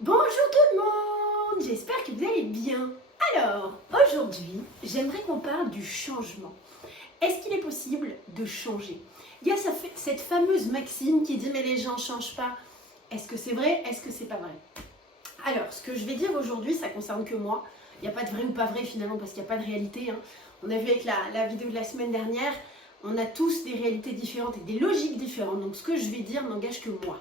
Bonjour tout le monde, j'espère que vous allez bien. Alors, aujourd'hui, j'aimerais qu'on parle du changement. Est-ce qu'il est possible de changer? Il y a cette fameuse maxime qui dit mais les gens ne changent pas. Est-ce que c'est vrai? Est-ce que c'est pas vrai? Alors, ce que je vais dire aujourd'hui, ça concerne que moi. Il n'y a pas de vrai ou pas vrai finalement parce qu'il n'y a pas de réalité. On a vu avec la vidéo de la semaine dernière, on a tous des réalités différentes et des logiques différentes. Donc ce que je vais dire n'engage que moi.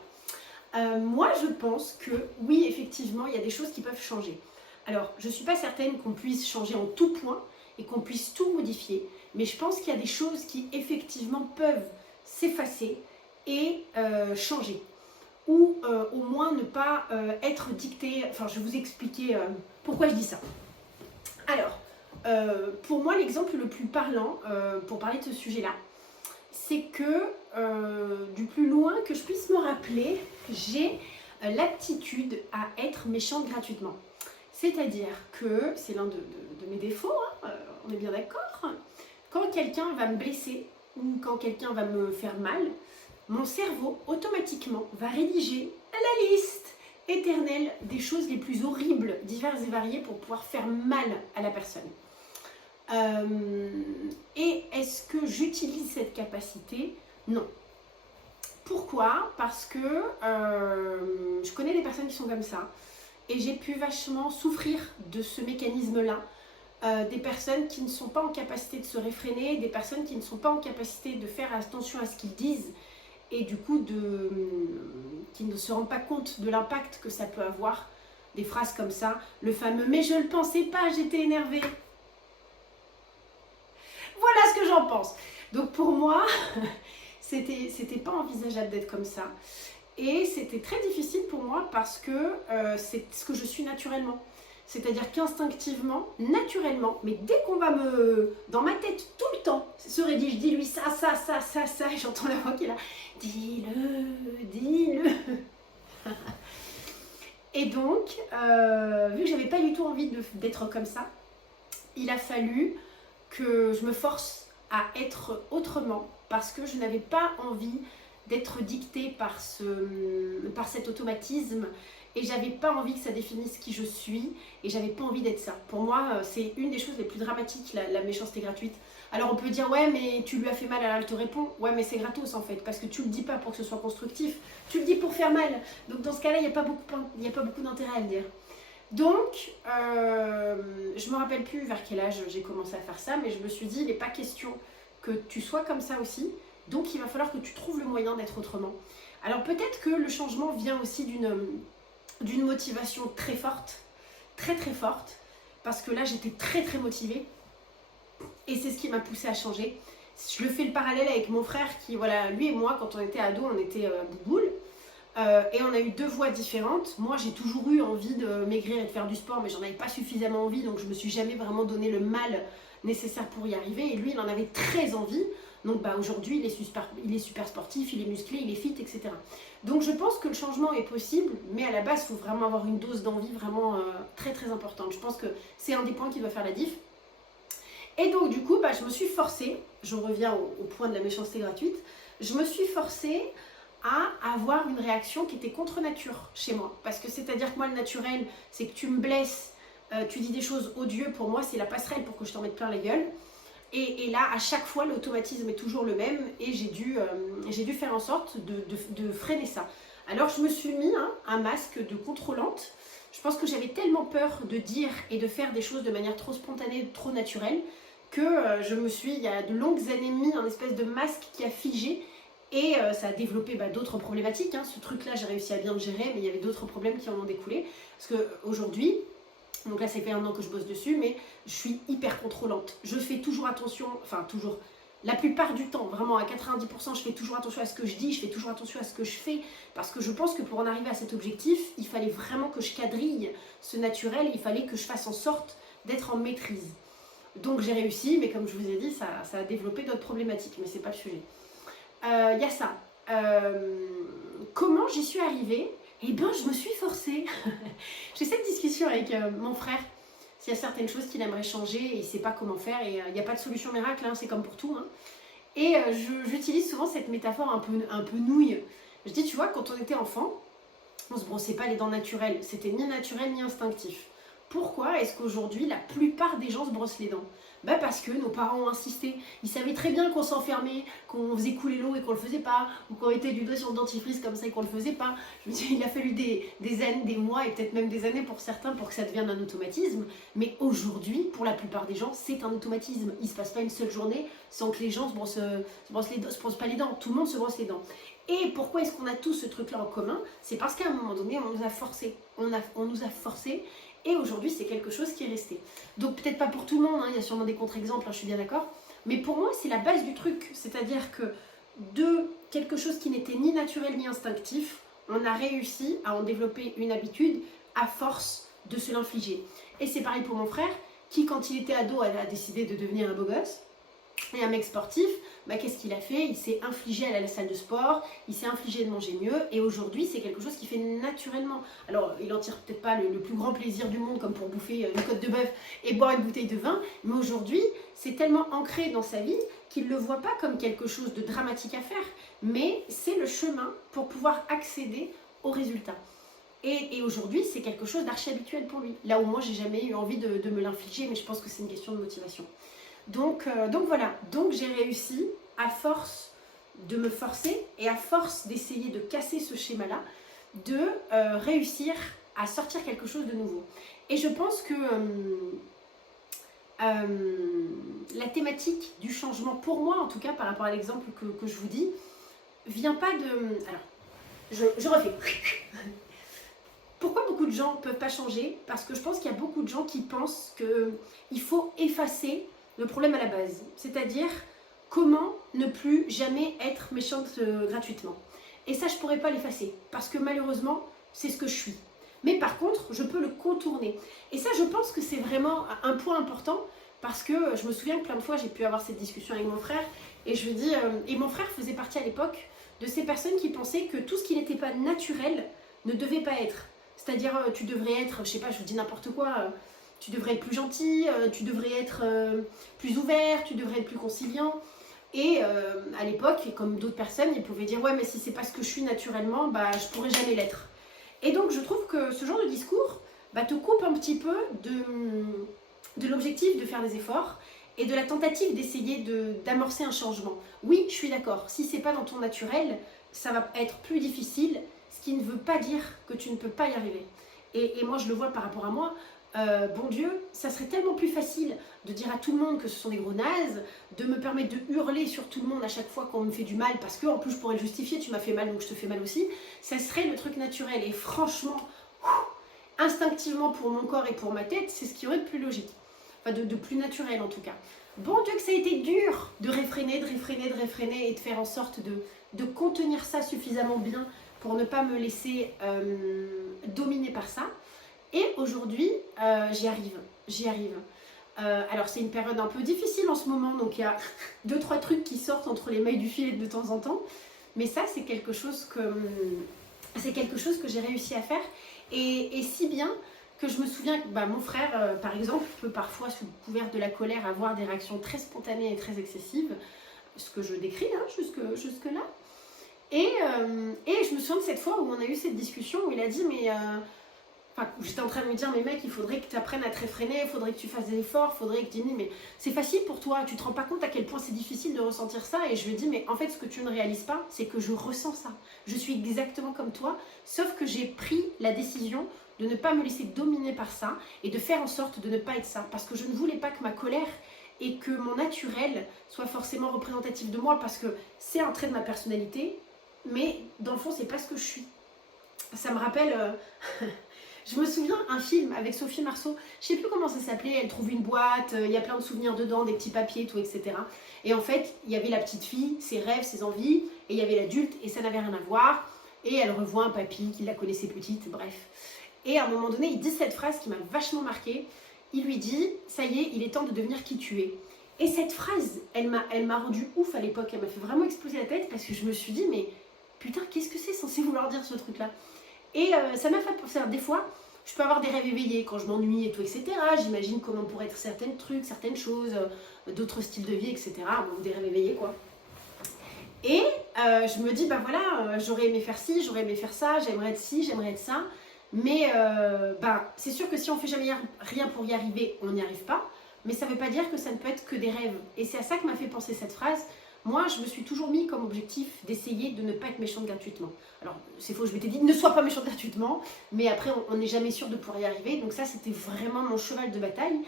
Moi, je pense que oui, effectivement, il y a des choses qui peuvent changer. Alors, je ne suis pas certaine qu'on puisse changer en tout point et qu'on puisse tout modifier, mais je pense qu'il y a des choses qui, effectivement, peuvent s'effacer et changer. Ou au moins ne pas être dictées. Enfin, je vais vous expliquer pourquoi je dis ça. Alors, pour moi, l'exemple le plus parlant pour parler de ce sujet-là, c'est que du plus loin que je puisse me rappeler, j'ai l'aptitude à être méchante gratuitement. C'est-à-dire que c'est l'un de mes défauts, on est bien d'accord. Quand quelqu'un va me blesser ou quand quelqu'un va me faire mal, mon cerveau automatiquement va rédiger la liste éternelle des choses les plus horribles, diverses et variées pour pouvoir faire mal à la personne. Et est-ce que j'utilise cette capacité? Non. Pourquoi? Parce que je connais des personnes qui sont comme ça et j'ai pu vachement souffrir de ce mécanisme-là. Des personnes qui ne sont pas en capacité de se réfréner, des personnes qui ne sont pas en capacité de faire attention à ce qu'ils disent et du coup qui ne se rendent pas compte de l'impact que ça peut avoir. Des phrases comme ça, le fameux « mais je ne le pensais pas, j'étais énervée ». Voilà ce que j'en pense. Donc pour moi, c'était pas envisageable d'être comme ça. Et c'était très difficile pour moi parce que c'est ce que je suis naturellement. C'est-à-dire qu'instinctivement, naturellement, mais dès qu'on va dans ma tête tout le temps, se rédige, dis-lui ça, et j'entends la voix qui est là, dis-le. Et donc, vu que j'avais pas du tout envie d'être comme ça, il a fallu que je me force à être autrement parce que je n'avais pas envie d'être dictée par cet automatisme et j'avais pas envie que ça définisse qui je suis et j'avais pas envie d'être ça. Pour moi, c'est une des choses les plus dramatiques, la méchanceté gratuite. Alors on peut dire ouais mais tu lui as fait mal, alors elle te répond ouais mais c'est gratos en fait parce que tu le dis pas pour que ce soit constructif, tu le dis pour faire mal. Donc dans ce cas-là, il n'y a pas beaucoup d'intérêt à le dire. Donc, je me rappelle plus vers quel âge j'ai commencé à faire ça, mais je me suis dit, il n'est pas question que tu sois comme ça aussi, donc il va falloir que tu trouves le moyen d'être autrement. Alors peut-être que le changement vient aussi d'une motivation très forte, très forte, parce que là j'étais très motivée, et c'est ce qui m'a poussée à changer. Je le fais le parallèle avec mon frère qui, voilà, lui et moi, quand on était ados, on était bouboules. Et on a eu deux voies différentes. Moi, j'ai toujours eu envie de maigrir et de faire du sport, mais j'en avais pas suffisamment envie, donc je me suis jamais vraiment donné le mal nécessaire pour y arriver. Et lui, il en avait très envie. Donc aujourd'hui, il est super sportif, il est musclé, il est fit, etc. Donc je pense que le changement est possible, mais à la base, il faut vraiment avoir une dose d'envie vraiment très importante. Je pense que c'est un des points qui doit faire la diff. Et donc du coup, je me suis forcée, je reviens au point de la méchanceté gratuite, je me suis forcée à avoir une réaction qui était contre nature chez moi. Parce que c'est-à-dire que moi, le naturel, c'est que tu me blesses, tu dis des choses odieuses, pour moi, c'est la passerelle pour que je t'en mette plein la gueule. Et là, à chaque fois, l'automatisme est toujours le même et j'ai dû faire en sorte de freiner ça. Alors, je me suis mis un masque de contrôlante. Je pense que j'avais tellement peur de dire et de faire des choses de manière trop spontanée, trop naturelle, que je me suis, il y a de longues années, mis un espèce de masque qui a figé. Et ça a développé d'autres problématiques. Ce truc-là, j'ai réussi à bien le gérer, mais il y avait d'autres problèmes qui en ont découlé. Parce qu'aujourd'hui, donc là, ça fait 1 an que je bosse dessus, mais je suis hyper contrôlante. Je fais toujours attention, enfin toujours, la plupart du temps, vraiment à 90%, je fais toujours attention à ce que je dis, je fais toujours attention à ce que je fais, parce que je pense que pour en arriver à cet objectif, il fallait vraiment que je quadrille ce naturel, il fallait que je fasse en sorte d'être en maîtrise. Donc j'ai réussi, mais comme je vous ai dit, ça a développé d'autres problématiques, mais c'est pas le sujet. Il y a ça. Comment j'y suis arrivée? Eh bien, je me suis forcée. J'ai cette discussion avec mon frère. S'il y a certaines choses qu'il aimerait changer et il ne sait pas comment faire, et il n'y a pas de solution miracle, c'est comme pour tout. Et j'utilise souvent cette métaphore un peu nouille. Je dis, tu vois, quand on était enfant, on se brossait pas les dents naturelles. C'était ni naturel ni instinctif. Pourquoi est-ce qu'aujourd'hui, la plupart des gens se brossent les dents? Bah parce que nos parents ont insisté. Ils savaient très bien qu'on s'enfermait, qu'on faisait couler l'eau et qu'on le faisait pas, ou qu'on était du doigt sur le dentifrice comme ça et qu'on le faisait pas. Je me dis, il a fallu des années, des mois et peut-être même des années pour certains pour que ça devienne un automatisme. Mais aujourd'hui, pour la plupart des gens, c'est un automatisme. Il se passe pas une seule journée sans que les gens se brossent pas les dents. Tout le monde se brosse les dents. Et pourquoi est-ce qu'on a tous ce truc-là en commun? C'est parce qu'à un moment donné, on nous a forcés. On nous a forcés. Et aujourd'hui, c'est quelque chose qui est resté. Donc peut-être pas pour tout le monde, hein, il y a sûrement des contre-exemples, hein, je suis bien d'accord. Mais pour moi, c'est la base du truc. C'est-à-dire que de quelque chose qui n'était ni naturel ni instinctif, on a réussi à en développer une habitude à force de se l'infliger. Et c'est pareil pour mon frère, qui quand il était ado a décidé de devenir un beau gosse. Et un mec sportif, bah, qu'est-ce qu'il a fait? Il s'est infligé à aller à la salle de sport, il s'est infligé de manger mieux, et aujourd'hui c'est quelque chose qu'il fait naturellement. Alors il en tire peut-être pas le plus grand plaisir du monde comme pour bouffer une côte de bœuf et boire une bouteille de vin, mais aujourd'hui c'est tellement ancré dans sa vie qu'il ne le voit pas comme quelque chose de dramatique à faire, mais c'est le chemin pour pouvoir accéder aux résultats. Et aujourd'hui c'est quelque chose d'archi habituel pour lui, là où moi j'ai jamais eu envie de me l'infliger, mais je pense que c'est une question de motivation. Donc voilà, donc j'ai réussi à force de me forcer et à force d'essayer de casser ce schéma-là, de réussir à sortir quelque chose de nouveau. Et je pense que la thématique du changement, pour moi en tout cas, par rapport à l'exemple que je vous dis, vient pas de... Alors, je refais. Pourquoi beaucoup de gens ne peuvent pas changer? Parce que je pense qu'il y a beaucoup de gens qui pensent qu'il faut effacer le problème à la base, c'est-à-dire comment ne plus jamais être méchante gratuitement. Et ça, je ne pourrais pas l'effacer, parce que malheureusement, c'est ce que je suis. Mais par contre, je peux le contourner. Et ça, je pense que c'est vraiment un point important, parce que je me souviens que plein de fois, j'ai pu avoir cette discussion avec mon frère, et je lui dis, et mon frère faisait partie à l'époque de ces personnes qui pensaient que tout ce qui n'était pas naturel ne devait pas être. C'est-à-dire, tu devrais être, je sais pas, je vous dis n'importe quoi, tu devrais être plus gentil, tu devrais être plus ouvert, tu devrais être plus conciliant. Et à l'époque, comme d'autres personnes, ils pouvaient dire « Ouais, mais si c'est pas ce que je suis naturellement, bah, je pourrais jamais l'être. » Et donc, je trouve que ce genre de discours te coupe un petit peu de l'objectif de faire des efforts et de la tentative d'essayer d'amorcer un changement. Oui, je suis d'accord, si c'est pas dans ton naturel, ça va être plus difficile, ce qui ne veut pas dire que tu ne peux pas y arriver. Et moi, je le vois par rapport à moi. Bon Dieu, ça serait tellement plus facile de dire à tout le monde que ce sont des gros nazes, de me permettre de hurler sur tout le monde à chaque fois qu'on me fait du mal, parce que en plus je pourrais le justifier, tu m'as fait mal donc je te fais mal aussi. Ça serait le truc naturel et franchement, instinctivement pour mon corps et pour ma tête, c'est ce qui aurait de plus logique, enfin de plus naturel en tout cas. Bon Dieu que ça a été dur de réfréner et de faire en sorte de contenir ça suffisamment bien pour ne pas me laisser dominer par ça. Et aujourd'hui, j'y arrive. Alors c'est une période un peu difficile en ce moment, donc il y a 2-3 trucs qui sortent entre les mailles du filet de temps en temps. Mais ça, c'est quelque chose que j'ai réussi à faire. Et si bien que je me souviens que mon frère, par exemple, peut parfois, sous le couvert de la colère, avoir des réactions très spontanées et très excessives, ce que je décris jusque-là. Et je me souviens de cette fois où on a eu cette discussion où il a dit mais... Enfin, j'étais en train de me dire, mais mec, il faudrait que tu apprennes à te réfréner, il faudrait que tu fasses des efforts, il faudrait que tu dis, mais c'est facile pour toi, tu te rends pas compte à quel point c'est difficile de ressentir ça. Et je lui dis, mais en fait, ce que tu ne réalises pas, c'est que je ressens ça. Je suis exactement comme toi, sauf que j'ai pris la décision de ne pas me laisser dominer par ça et de faire en sorte de ne pas être ça. Parce que je ne voulais pas que ma colère et que mon naturel soit forcément représentatif de moi, parce que c'est un trait de ma personnalité, mais dans le fond, c'est pas ce que je suis. Ça me rappelle... Je me souviens un film avec Sophie Marceau, je sais plus comment ça s'appelait, elle trouve une boîte, il y a plein de souvenirs dedans, des petits papiers, tout, etc. Et en fait, il y avait la petite fille, ses rêves, ses envies, et il y avait l'adulte, et ça n'avait rien à voir. Et elle revoit un papy qui la connaissait petite, bref. Et à un moment donné, il dit cette phrase qui m'a vachement marquée. Il lui dit, ça y est, il est temps de devenir qui tu es. Et cette phrase, elle m'a rendu ouf à l'époque, elle m'a fait vraiment exploser la tête, parce que je me suis dit, mais putain, qu'est-ce que c'est censé vouloir dire ce truc-là? Et ça m'a fait penser, des fois, je peux avoir des rêves éveillés quand je m'ennuie et tout, etc. J'imagine comment pourraient être certains trucs, certaines choses, d'autres styles de vie, etc. Bon, des rêves éveillés, quoi. Et je me dis, bah voilà, j'aurais aimé faire ci, j'aurais aimé faire ça, j'aimerais être ci, j'aimerais être ça. Mais c'est sûr que si on fait jamais rien pour y arriver, on n'y arrive pas. Mais ça ne veut pas dire que ça ne peut être que des rêves. Et c'est à ça que m'a fait penser cette phrase. Moi, je me suis toujours mis comme objectif d'essayer de ne pas être méchante gratuitement. Alors, c'est faux, je m'étais dit, ne sois pas méchante gratuitement. Mais après, on n'est jamais sûr de pouvoir y arriver. Donc ça, c'était vraiment mon cheval de bataille.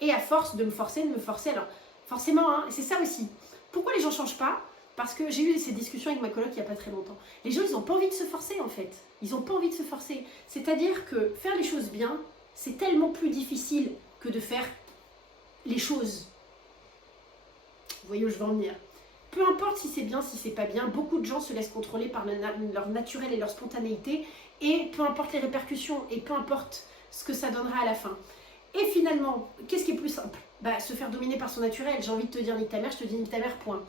Et à force de me forcer, alors forcément, hein, c'est ça aussi. Pourquoi les gens ne changent pas? Parce que j'ai eu ces discussions avec ma coloc il n'y a pas très longtemps. Les gens, ils n'ont pas envie de se forcer en fait. Ils n'ont pas envie de se forcer. C'est-à-dire que faire les choses bien, c'est tellement plus difficile que de faire les choses. Vous voyez où je veux en venir? Peu importe si c'est bien, si c'est pas bien, beaucoup de gens se laissent contrôler par leur naturel et leur spontanéité. Et peu importe les répercussions et peu importe ce que ça donnera à la fin. Et finalement, qu'est-ce qui est plus simple? Se faire dominer par son naturel. J'ai envie de te dire nique ta mère, je te dis nique ta mère, point.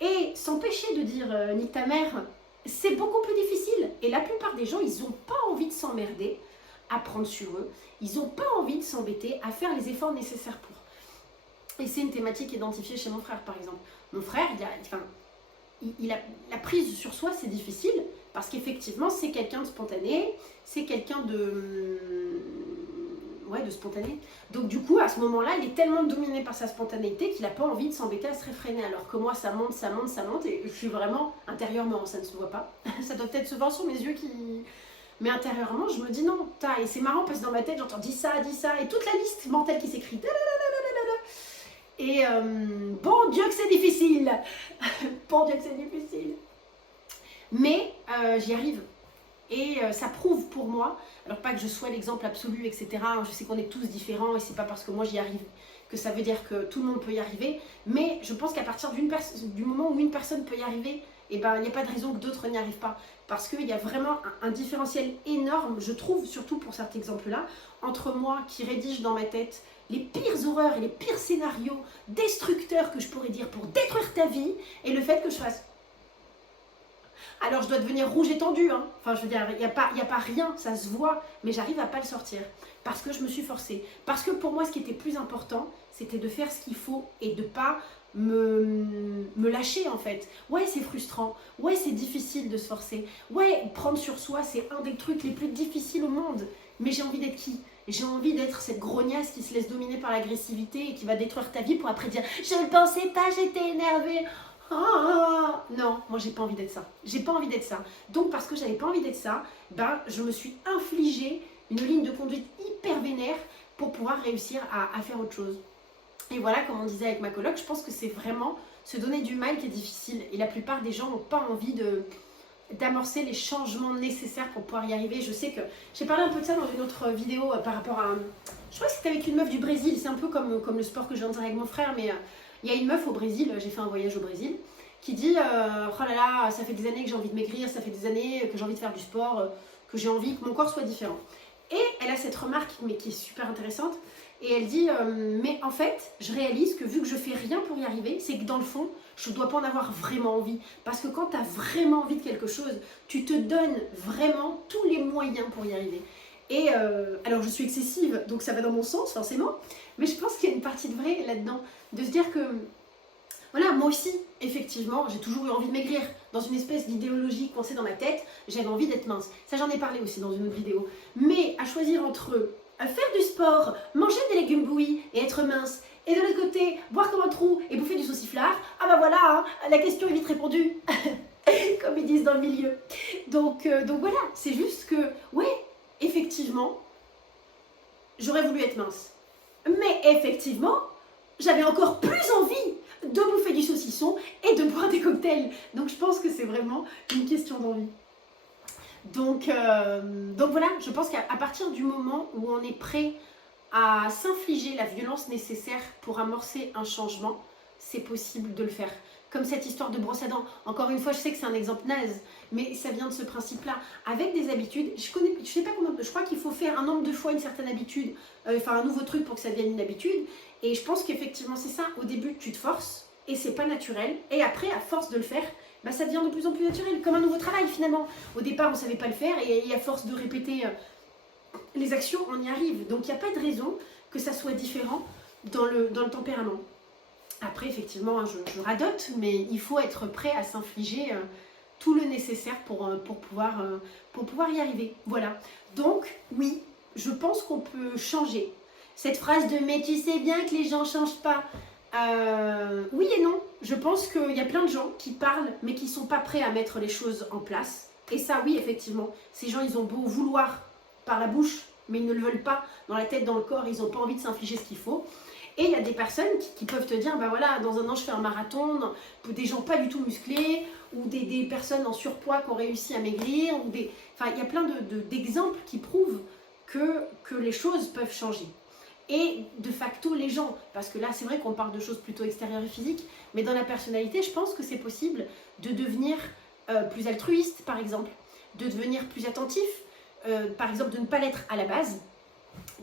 Et s'empêcher de dire nique ta mère, c'est beaucoup plus difficile. Et la plupart des gens, ils n'ont pas envie de s'emmerder à prendre sur eux. Ils n'ont pas envie de s'embêter à faire les efforts nécessaires pour. Et c'est une thématique identifiée chez mon frère, par exemple. Mon frère, la prise sur soi, c'est difficile parce qu'effectivement, c'est quelqu'un de spontané, c'est quelqu'un de spontané. Donc du coup, à ce moment-là, il est tellement dominé par sa spontanéité qu'il n'a pas envie de s'embêter à se réfréner. Alors que moi, ça monte, et je suis vraiment intérieurement, ça ne se voit pas. Ça doit peut-être se voir sur mes yeux qui... Mais intérieurement, je me dis non. Et c'est marrant parce que dans ma tête, j'entends dis ça, et toute la liste mentale qui s'écrit. Et bon Dieu que c'est difficile. Bon Dieu que c'est difficile. Mais j'y arrive. Et ça prouve pour moi, alors pas que je sois l'exemple absolu, etc. Je sais qu'on est tous différents et c'est pas parce que moi j'y arrive que ça veut dire que tout le monde peut y arriver. Mais je pense qu'à partir du moment où une personne peut y arriver, il n'y a pas de raison que d'autres n'y arrivent pas. Parce qu'il y a vraiment un différentiel énorme, je trouve, surtout pour cet exemple-là, entre moi qui rédige dans ma tête les pires horreurs et les pires scénarios destructeurs que je pourrais dire pour détruire ta vie et le fait que je fasse... Alors je dois devenir rouge et tendue, hein. Enfin je veux dire, il n'y a pas rien, ça se voit, mais j'arrive à pas le sortir. Parce que je me suis forcée. Parce que pour moi ce qui était plus important, c'était de faire ce qu'il faut et de pas me lâcher en fait. Ouais c'est frustrant, ouais c'est difficile de se forcer, ouais prendre sur soi c'est un des trucs les plus difficiles au monde. Mais j'ai envie d'être qui? J'ai envie d'être cette grognasse qui se laisse dominer par l'agressivité et qui va détruire ta vie pour après dire « Je ne pensais pas, j'étais énervée ». Non, moi j'ai pas envie d'être ça. J'ai pas envie d'être ça. Donc parce que j'avais pas envie d'être ça, je me suis infligé une ligne de conduite hyper vénère pour pouvoir réussir à faire autre chose. Et voilà, comme on disait avec ma coloc, je pense que c'est vraiment se donner du mal qui est difficile. Et la plupart des gens n'ont pas envie d'amorcer les changements nécessaires pour pouvoir y arriver. Je sais que j'ai parlé un peu de ça dans une autre vidéo par rapport à... Je crois que c'était avec une meuf du Brésil. C'est un peu comme le sport que je viens de dire avec mon frère, mais... Il y a une meuf au Brésil, j'ai fait un voyage au Brésil, qui dit oh là là, ça fait des années que j'ai envie de maigrir, ça fait des années que j'ai envie de faire du sport, que j'ai envie que mon corps soit différent. Et elle a cette remarque, mais qui est super intéressante, et elle dit mais en fait, je réalise que vu que je fais rien pour y arriver, c'est que dans le fond, je ne dois pas en avoir vraiment envie. Parce que quand tu as vraiment envie de quelque chose, tu te donnes vraiment tous les moyens pour y arriver. Et alors je suis excessive, donc ça va dans mon sens forcément, mais je pense qu'il y a une partie de vrai là-dedans, de se dire que, voilà, moi aussi, effectivement, j'ai toujours eu envie de maigrir, dans une espèce d'idéologie coincée dans ma tête, j'avais envie d'être mince. Ça j'en ai parlé aussi dans une autre vidéo. Mais à choisir entre faire du sport, manger des légumes bouillis et être mince, et de l'autre côté, boire comme un trou et bouffer du sauciflard, ah bah voilà, hein, la question est vite répondue, comme ils disent dans le milieu. Donc voilà, c'est juste que, ouais, effectivement, j'aurais voulu être mince. Mais effectivement, j'avais encore plus envie de bouffer du saucisson et de boire des cocktails. Donc je pense que c'est vraiment une question d'envie. Donc voilà, je pense qu'à partir du moment où on est prêt à s'infliger la violence nécessaire pour amorcer un changement, c'est possible de le faire. Comme cette histoire de brosse à dents. Encore une fois, je sais que c'est un exemple naze, mais ça vient de ce principe-là. Avec des habitudes, je sais pas combien, je crois qu'il faut faire un nombre de fois une certaine habitude, un nouveau truc pour que ça devienne une habitude. Et je pense qu'effectivement, c'est ça. Au début, tu te forces et c'est pas naturel. Et après, à force de le faire, ça devient de plus en plus naturel, comme un nouveau travail finalement. Au départ, on savait pas le faire et à force de répéter les actions, on y arrive. Donc, il n'y a pas de raison que ça soit différent dans le tempérament. Après, effectivement, je radote, mais il faut être prêt à s'infliger tout le nécessaire pour pouvoir y arriver. Voilà. Donc, oui, je pense qu'on peut changer. Cette phrase de « mais tu sais bien que les gens ne changent pas », oui et non. Je pense qu'il y a plein de gens qui parlent, mais qui ne sont pas prêts à mettre les choses en place. Et ça, oui, effectivement, ces gens, ils ont beau vouloir par la bouche, mais ils ne le veulent pas dans la tête, dans le corps, ils n'ont pas envie de s'infliger ce qu'il faut. Et il y a des personnes qui peuvent te dire, bah voilà, dans un an je fais un marathon, des gens pas du tout musclés, ou des personnes en surpoids qui ont réussi à maigrir, enfin il y a plein d'exemples qui prouvent que les choses peuvent changer. Et de facto les gens, parce que là c'est vrai qu'on parle de choses plutôt extérieures et physiques, mais dans la personnalité je pense que c'est possible de devenir plus altruiste par exemple, de devenir plus attentif, par exemple de ne pas l'être à la base,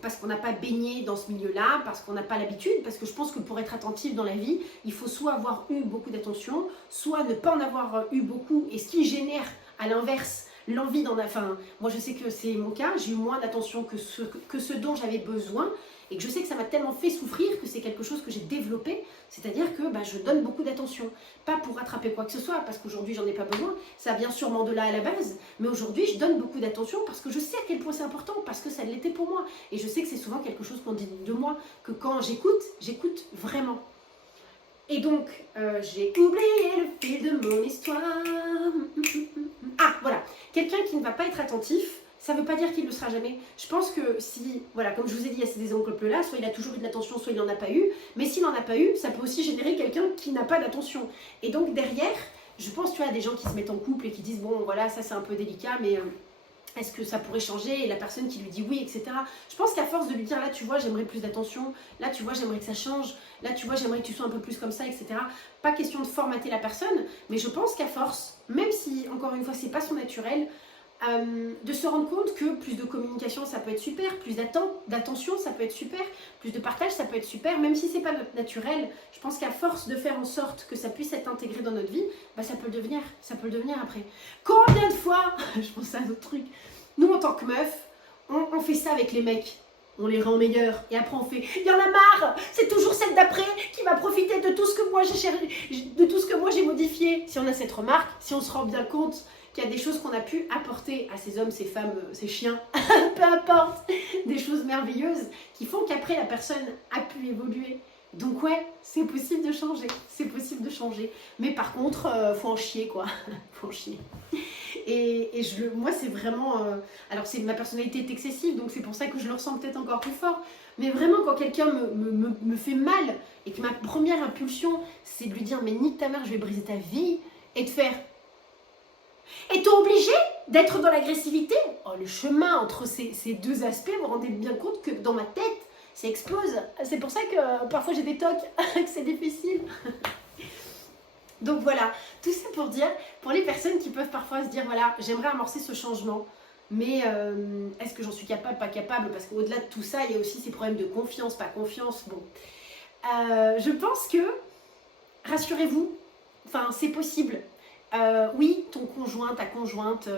parce qu'on n'a pas baigné dans ce milieu-là, parce qu'on n'a pas l'habitude, parce que je pense que pour être attentif dans la vie, il faut soit avoir eu beaucoup d'attention, soit ne pas en avoir eu beaucoup, et ce qui génère à l'inverse l'envie d'en avoir. Enfin, moi je sais que c'est mon cas, j'ai eu moins d'attention que ce dont j'avais besoin, et que je sais que ça m'a tellement fait souffrir que c'est quelque chose que j'ai développé, c'est-à-dire que je donne beaucoup d'attention, pas pour rattraper quoi que ce soit, parce qu'aujourd'hui j'en ai pas besoin, ça vient sûrement de là à la base, mais aujourd'hui je donne beaucoup d'attention parce que je sais à quel point c'est important, parce que ça l'était pour moi, et je sais que c'est souvent quelque chose qu'on dit de moi, que quand j'écoute vraiment. Et donc, j'ai oublié le fil de mon histoire. Ah, voilà, quelqu'un qui ne va pas être attentif, ça ne veut pas dire qu'il ne le sera jamais. Je pense que si, voilà, comme je vous ai dit, il y a ces exemples-là, soit il a toujours eu de l'attention, soit il n'en a pas eu. Mais s'il n'en a pas eu, ça peut aussi générer quelqu'un qui n'a pas d'attention. Et donc derrière, je pense, tu vois, des gens qui se mettent en couple et qui disent, bon, voilà, ça c'est un peu délicat, mais est-ce que ça pourrait changer? Et la personne qui lui dit oui, etc. Je pense qu'à force de lui dire, là, tu vois, j'aimerais plus d'attention, là, tu vois, j'aimerais que ça change, là, tu vois, j'aimerais que tu sois un peu plus comme ça, etc. Pas question de formater la personne, mais je pense qu'à force, même si, encore une fois, c'est pas son naturel, de se rendre compte que plus de communication ça peut être super, plus d'attention ça peut être super, plus de partage ça peut être super, même si c'est pas notre naturel, je pense qu'à force de faire en sorte que ça puisse être intégré dans notre vie, ça peut le devenir après. Combien de fois, je pense à un autre truc, nous en tant que meufs, on fait ça avec les mecs, on les rend meilleurs, et après on fait, il y en a marre, c'est toujours celle d'après qui va profiter de tout ce que moi j'ai modifié. Si on a cette remarque, si on se rend bien compte qu'il y a des choses qu'on a pu apporter à ces hommes, ces femmes, ces chiens, peu importe, des choses merveilleuses qui font qu'après la personne a pu évoluer. Donc ouais, c'est possible de changer, mais par contre, faut en chier quoi, faut en chier. Moi c'est vraiment, alors ma personnalité est excessive, donc c'est pour ça que je le ressens peut-être encore plus fort, mais vraiment quand quelqu'un me fait mal, et que ma première impulsion, c'est de lui dire, mais nique ta mère, je vais briser ta vie, et de faire... Et t'es obligé d'être dans l'agressivité? Oh, le chemin entre ces deux aspects, vous vous rendez bien compte que dans ma tête, ça explose. C'est pour ça que parfois j'ai des tocs, que c'est difficile. Donc voilà, tout ça pour dire, pour les personnes qui peuvent parfois se dire, voilà, j'aimerais amorcer ce changement, mais est-ce que j'en suis capable, pas capable? Parce qu'au-delà de tout ça, il y a aussi ces problèmes de confiance, pas confiance. Bon, je pense que, rassurez-vous, enfin c'est possible. Oui, ton conjoint, ta conjointe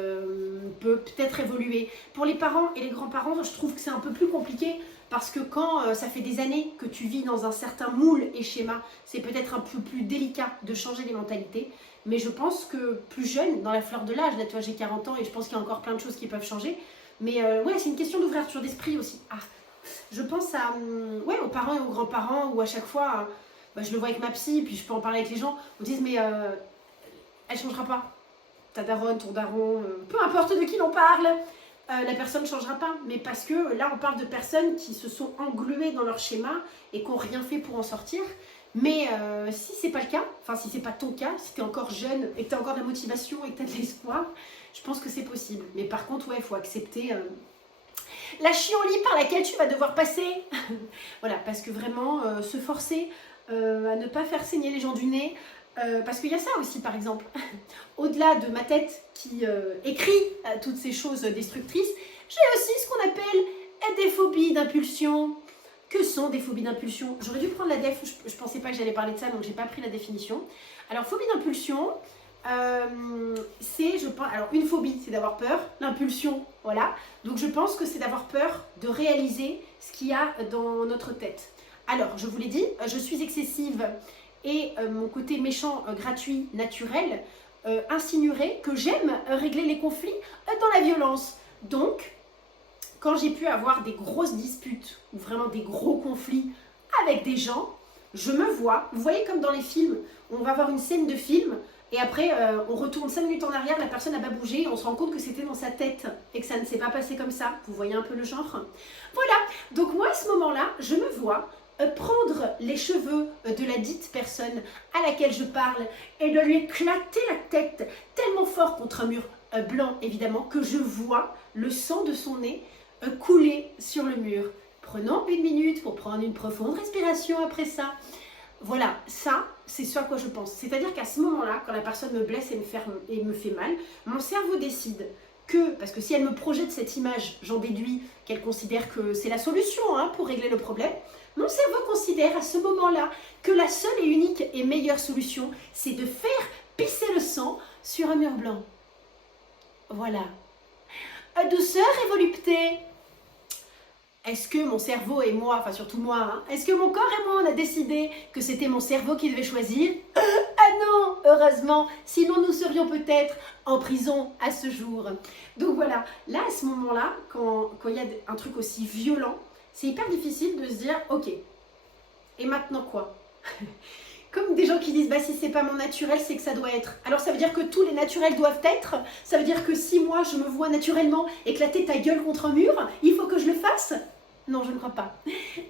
peut peut-être évoluer. Pour les parents et les grands-parents, je trouve que c'est un peu plus compliqué parce que quand ça fait des années que tu vis dans un certain moule et schéma, c'est peut-être un peu plus délicat de changer les mentalités. Mais je pense que plus jeune, dans la fleur de l'âge, là tu vois j'ai 40 ans et je pense qu'il y a encore plein de choses qui peuvent changer. Mais ouais, c'est une question d'ouverture d'esprit aussi. Ah, je pense aux parents et aux grands-parents où à chaque fois, je le vois avec ma psy, puis je peux en parler avec les gens, on me dit mais... elle changera pas. Ta daronne, ton daron, peu importe de qui l'on parle, la personne ne changera pas. Mais parce que là, on parle de personnes qui se sont engluées dans leur schéma et qui n'ont rien fait pour en sortir. Mais si c'est pas le cas, enfin si c'est pas ton cas, si tu es encore jeune et que tu as encore de la motivation et que tu as de l'espoir, je pense que c'est possible. Mais par contre, ouais, il faut accepter la chienlit par laquelle tu vas devoir passer. Voilà, parce que vraiment, se forcer à ne pas faire saigner les gens du nez, parce qu'il y a ça aussi par exemple, au-delà de ma tête qui écrit toutes ces choses destructrices, j'ai aussi ce qu'on appelle des phobies d'impulsion. Que sont des phobies d'impulsion? J'aurais dû prendre la def, je pensais pas que j'allais parler de ça, donc j'ai pas pris la définition. Alors phobie d'impulsion, c'est, je pense, alors une phobie c'est d'avoir peur, l'impulsion, voilà, donc je pense que c'est d'avoir peur de réaliser ce qu'il y a dans notre tête. Alors je vous l'ai dit, je suis excessive et mon côté méchant, gratuit, naturel, insinuerait que j'aime régler les conflits dans la violence. Donc, quand j'ai pu avoir des grosses disputes ou vraiment des gros conflits avec des gens, je me vois, vous voyez comme dans les films, on va avoir une scène de film et après on retourne 5 minutes en arrière, la personne n'a pas bougé et on se rend compte que c'était dans sa tête et que ça ne s'est pas passé comme ça. Vous voyez un peu le genre? Voilà, donc moi à ce moment-là, je me vois prendre les cheveux de la dite personne à laquelle je parle et de lui éclater la tête tellement fort contre un mur blanc évidemment que je vois le sang de son nez couler sur le mur. Prenons 1 minute pour prendre une profonde respiration après ça. Voilà, ça, c'est ce à quoi je pense. C'est-à-dire qu'à ce moment-là, quand la personne me blesse et me fait mal, mon cerveau décide que, parce que si elle me projette cette image, j'en déduis qu'elle considère que c'est la solution pour régler le problème, mon cerveau considère à ce moment-là que la seule et unique et meilleure solution, c'est de faire pisser le sang sur un mur blanc. Voilà. Douceur et volupté. Est-ce que mon cerveau et moi, enfin surtout moi, est-ce que mon corps et moi on a décidé que c'était mon cerveau qui devait choisir? Ah non, heureusement, sinon nous serions peut-être en prison à ce jour. Donc voilà, là à ce moment-là, quand il y a un truc aussi violent, c'est hyper difficile de se dire, ok, et maintenant quoi? Comme des gens qui disent, bah si c'est pas mon naturel, c'est que ça doit être. Alors ça veut dire que tous les naturels doivent être? Ça veut dire que si moi je me vois naturellement éclater ta gueule contre un mur, il faut que je le fasse? Non, je ne crois pas.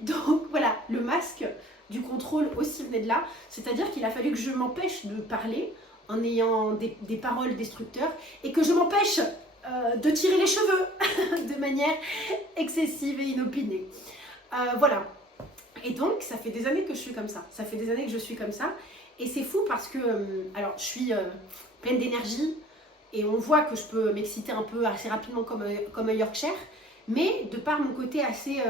Donc voilà, le masque du contrôle aussi venait de là. C'est-à-dire qu'il a fallu que je m'empêche de parler en ayant des paroles destructeurs et que je m'empêche de tirer les cheveux de manière excessive et inopinée. Voilà. Et donc, ça fait des années que je suis comme ça. Ça fait des années que je suis comme ça. Et c'est fou parce que, alors, je suis pleine d'énergie et on voit que je peux m'exciter un peu assez rapidement comme un Yorkshire. Mais de par mon côté assez,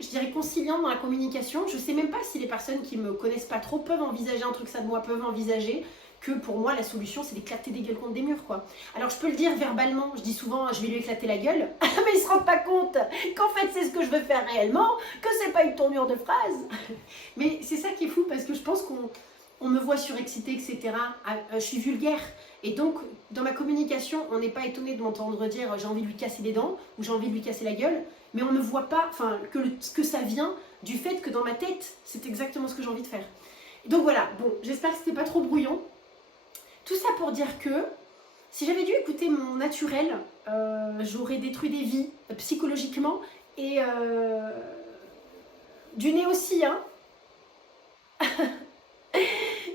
je dirais, conciliant dans la communication, je ne sais même pas si les personnes qui ne me connaissent pas trop peuvent envisager un truc ça de moi, peuvent envisager que pour moi, la solution, c'est d'éclater des gueules contre des murs, quoi. Alors, je peux le dire verbalement, je dis souvent, je vais lui éclater la gueule, mais ils ne se rendent pas compte qu'en fait, c'est ce que je veux faire réellement, que c'est pas une tournure de phrase. Mais c'est ça qui est fou, parce que je pense qu'on me voit surexcitée, etc. Je suis vulgaire. Et donc, dans ma communication, on n'est pas étonné de m'entendre dire j'ai envie de lui casser les dents ou j'ai envie de lui casser la gueule, mais on ne voit pas que ça vient du fait que dans ma tête, c'est exactement ce que j'ai envie de faire. Donc voilà, bon, j'espère que c'était pas trop brouillon. Tout ça pour dire que si j'avais dû écouter mon naturel, j'aurais détruit des vies psychologiquement et du nez aussi,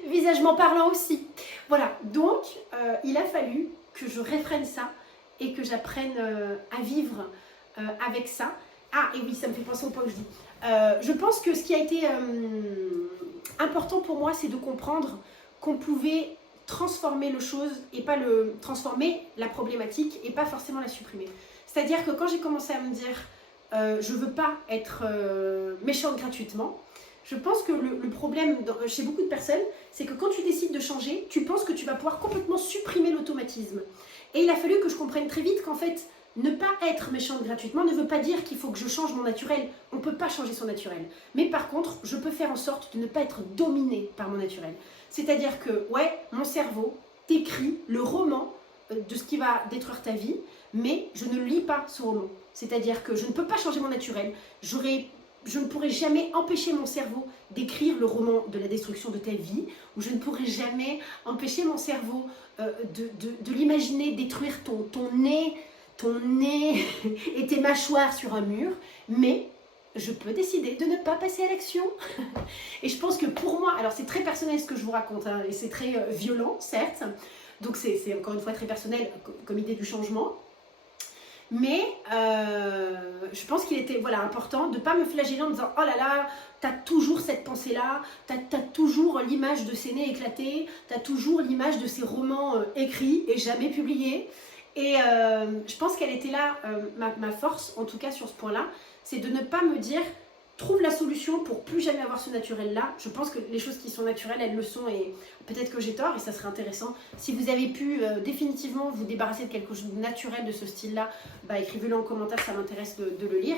visagement parlant aussi. Voilà, donc il a fallu que je réfrène ça et que j'apprenne à vivre avec ça. Ah, et oui, ça me fait penser au point que je dis. Je pense que ce qui a été important pour moi, c'est de comprendre qu'on pouvait transformer le chose et pas transformer la problématique et pas forcément la supprimer. C'est-à-dire que quand j'ai commencé à me dire je veux pas être méchante gratuitement, je pense que le problème chez beaucoup de personnes, c'est que quand tu décides de changer, tu penses que tu vas pouvoir complètement supprimer l'automatisme. Et il a fallu que je comprenne très vite qu'en fait, ne pas être méchante gratuitement ne veut pas dire qu'il faut que je change mon naturel. On ne peut pas changer son naturel. Mais par contre, je peux faire en sorte de ne pas être dominée par mon naturel. C'est-à-dire que, ouais, mon cerveau t'écrit le roman de ce qui va détruire ta vie, mais je ne lis pas ce roman. C'est-à-dire que je ne peux pas changer mon naturel. Je ne pourrai jamais empêcher mon cerveau d'écrire le roman de la destruction de ta vie, ou je ne pourrai jamais empêcher mon cerveau de l'imaginer détruire ton nez et tes mâchoires sur un mur, mais je peux décider de ne pas passer à l'action. Et je pense que pour moi, alors c'est très personnel ce que je vous raconte, et c'est très violent, certes, donc c'est encore une fois très personnel comme idée du changement, mais je pense qu'il était important de ne pas me flageller en me disant « Oh là là, t'as toujours cette pensée-là, t'as toujours l'image de ces nez éclatés, t'as toujours l'image de ces romans écrits et jamais publiés. » Et je pense qu'elle était là, ma force, en tout cas sur ce point-là, c'est de ne pas me dire « Trouve la solution pour plus jamais avoir ce naturel-là ». Je pense que les choses qui sont naturelles, elles le sont, et peut-être que j'ai tort, et ça serait intéressant. Si vous avez pu définitivement vous débarrasser de quelque chose de naturel de ce style-là, bah, écrivez-le en commentaire, ça m'intéresse de le lire.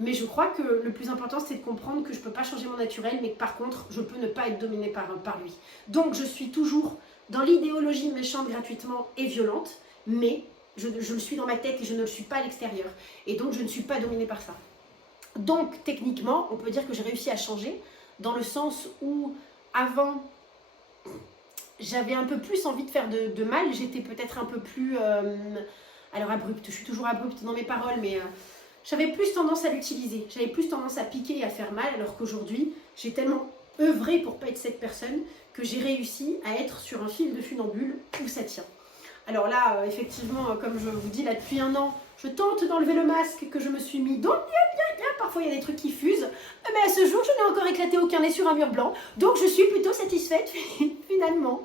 Mais je crois que le plus important, c'est de comprendre que je ne peux pas changer mon naturel, mais que par contre, je peux ne pas être dominée par lui. Donc, je suis toujours dans l'idéologie méchante gratuitement et violente, mais je le suis dans ma tête et je ne le suis pas à l'extérieur. Et donc, je ne suis pas dominée par ça. Donc, techniquement, on peut dire que j'ai réussi à changer, dans le sens où, avant, j'avais un peu plus envie de faire de mal. J'étais peut-être un peu plus... alors, abrupte. Je suis toujours abrupte dans mes paroles, mais... j'avais plus tendance à l'utiliser. J'avais plus tendance à piquer et à faire mal, alors qu'aujourd'hui, j'ai tellement œuvré pour pas être cette personne que j'ai réussi à être sur un fil de funambule où ça tient. Alors là, effectivement, comme je vous dis, là depuis 1 an, je tente d'enlever le masque que je me suis mis. Donc, parfois il y a des trucs qui fusent. Mais à ce jour, je n'ai encore éclaté aucun nez sur un mur blanc. Donc je suis plutôt satisfaite, finalement.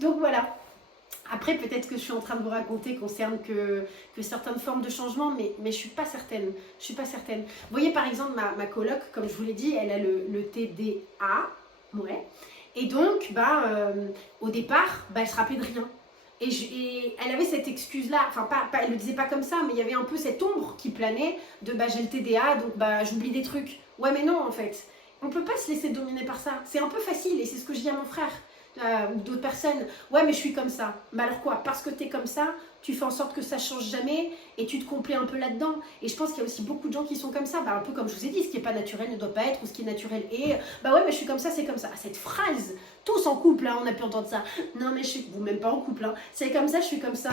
Donc voilà. Après, peut-être que je suis en train de vous raconter concerne que certaines formes de changement, mais je ne suis pas certaine. Je suis pas certaine. Vous voyez, par exemple, ma coloc, comme je vous l'ai dit, elle a le TDA. Ouais. Et donc, au départ, elle se rappelait de rien. Et elle avait cette excuse-là, enfin, elle ne le disait pas comme ça, mais il y avait un peu cette ombre qui planait de j'ai le TDA, donc j'oublie des trucs. Ouais, mais non, en fait. On ne peut pas se laisser dominer par ça. C'est un peu facile, et c'est ce que je dis à mon frère. Ou d'autres personnes, ouais mais je suis comme ça. Mais alors quoi? Parce que tu es comme ça, tu fais en sorte que ça change jamais et tu te complais un peu là-dedans. Et je pense qu'il y a aussi beaucoup de gens qui sont comme ça, un peu comme je vous ai dit, ce qui n'est pas naturel ne doit pas être, ou ce qui est naturel est, ouais mais je suis comme ça, c'est comme ça. Cette phrase, tous en couple, on a pu entendre ça. Non mais je suis, vous même pas en couple, c'est comme ça, je suis comme ça.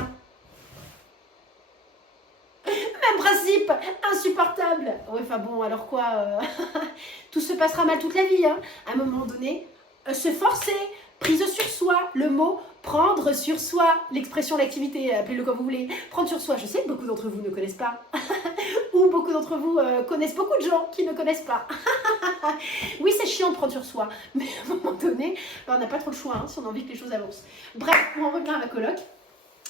Même principe, insupportable. Ouais, enfin bon, alors quoi tout se passera mal toute la vie, À un moment donné, se forcer, prise sur soi, le mot prendre sur soi, l'expression, l'activité, appelez-le comme vous voulez, prendre sur soi. Je sais que beaucoup d'entre vous ne connaissent pas, ou beaucoup d'entre vous connaissent beaucoup de gens qui ne connaissent pas. Oui, c'est chiant de prendre sur soi, mais à un moment donné, on n'a pas trop le choix si on a envie que les choses avancent. Bref, on revient à ma coloc.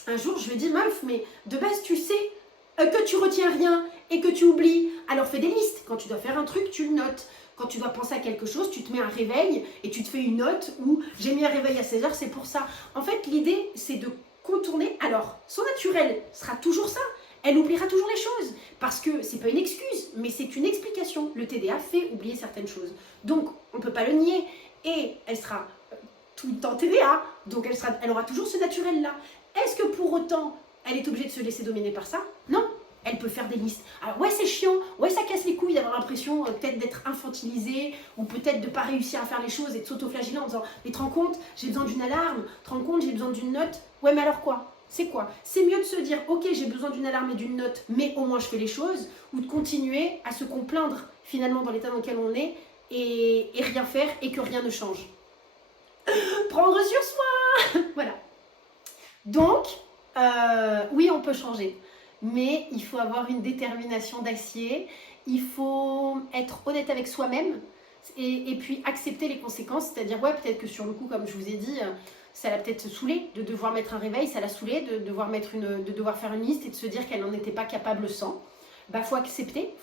Un jour, je lui ai dit, meuf, mais de base, tu sais que tu retiens rien et que tu oublies, alors fais des listes. Quand tu dois faire un truc, tu le notes. Quand tu dois penser à quelque chose, tu te mets un réveil et tu te fais une note où j'ai mis un réveil à 16h, c'est pour ça. En fait, l'idée, c'est de contourner. Alors, son naturel sera toujours ça. Elle oubliera toujours les choses. Parce que c'est pas une excuse, mais c'est une explication. Le TDA fait oublier certaines choses. Donc, on ne peut pas le nier. Et elle sera tout le temps TDA. Donc, elle aura toujours ce naturel-là. Est-ce que pour autant, elle est obligée de se laisser dominer par ça? Non. Elle peut faire des listes. Alors ouais, c'est chiant, ouais, ça casse les couilles d'avoir l'impression peut-être d'être infantilisée ou peut-être de ne pas réussir à faire les choses et de s'autoflageller en disant « Mais te rends compte, j'ai besoin d'une alarme, te rends compte, j'ai besoin d'une note. » Ouais, mais alors quoi? C'est quoi? C'est mieux de se dire « Ok, j'ai besoin d'une alarme et d'une note, mais au moins je fais les choses. » Ou de continuer à se complaindre finalement dans l'état dans lequel on est et rien faire et que rien ne change. Prendre sur soi. Voilà. Donc, oui, on peut changer. Mais il faut avoir une détermination d'acier, il faut être honnête avec soi-même et puis accepter les conséquences, c'est-à-dire ouais, peut-être que sur le coup, comme je vous ai dit, ça l'a peut-être saoulé de devoir mettre un réveil, ça l'a saoulé de devoir faire une liste et de se dire qu'elle n'en était pas capable sans. Faut accepter,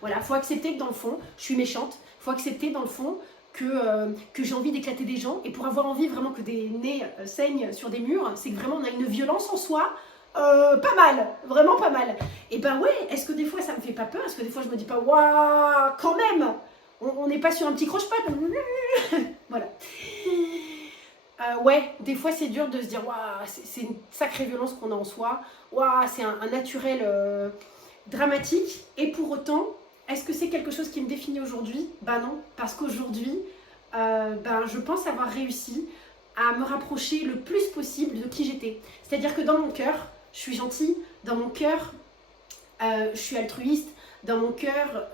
voilà, faut accepter que dans le fond, je suis méchante, faut accepter dans le fond que j'ai envie d'éclater des gens, et pour avoir envie vraiment que des nez saignent sur des murs, c'est que vraiment on a une violence en soi. Pas mal, vraiment pas mal. Et ouais, est-ce que des fois ça me fait pas peur? Est-ce que des fois je me dis pas, waouh, quand même, on n'est pas sur un petit croche-patte. Voilà. Ouais, des fois c'est dur de se dire, waouh, c'est une sacrée violence qu'on a en soi. Waouh, c'est un naturel dramatique. Et pour autant, est-ce que c'est quelque chose qui me définit aujourd'hui? Non, parce qu'aujourd'hui, je pense avoir réussi à me rapprocher le plus possible de qui j'étais. C'est-à-dire que dans mon cœur, je suis gentille, dans mon cœur, je suis altruiste, dans mon cœur,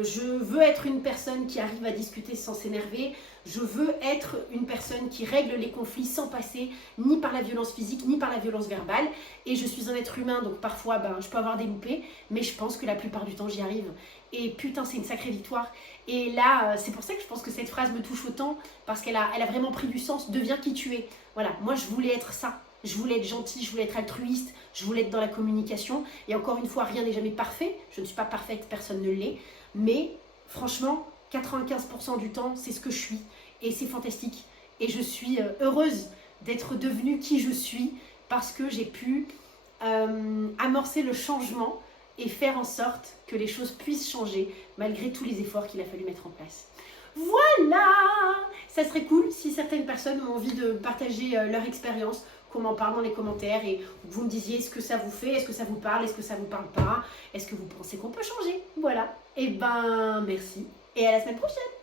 je veux être une personne qui arrive à discuter sans s'énerver, je veux être une personne qui règle les conflits sans passer ni par la violence physique, ni par la violence verbale, et je suis un être humain, donc parfois je peux avoir des loupés, mais je pense que la plupart du temps j'y arrive. Et putain, c'est une sacrée victoire. Et là, c'est pour ça que je pense que cette phrase me touche autant, parce qu'elle a vraiment pris du sens. Deviens qui tu es. Voilà, moi je voulais être ça. Je voulais être gentille, je voulais être altruiste, je voulais être dans la communication. Et encore une fois, rien n'est jamais parfait. Je ne suis pas parfaite, personne ne l'est. Mais franchement, 95% du temps, c'est ce que je suis. Et c'est fantastique. Et je suis heureuse d'être devenue qui je suis, parce que j'ai pu amorcer le changement et faire en sorte que les choses puissent changer malgré tous les efforts qu'il a fallu mettre en place. Voilà! Ça serait cool si certaines personnes ont envie de partager leur expérience, qu'on m'en parle dans les commentaires et vous me disiez ce que ça vous fait, est-ce que ça vous parle, est-ce que ça vous parle pas, est-ce que vous pensez qu'on peut changer? Voilà. Et ben merci et à la semaine prochaine!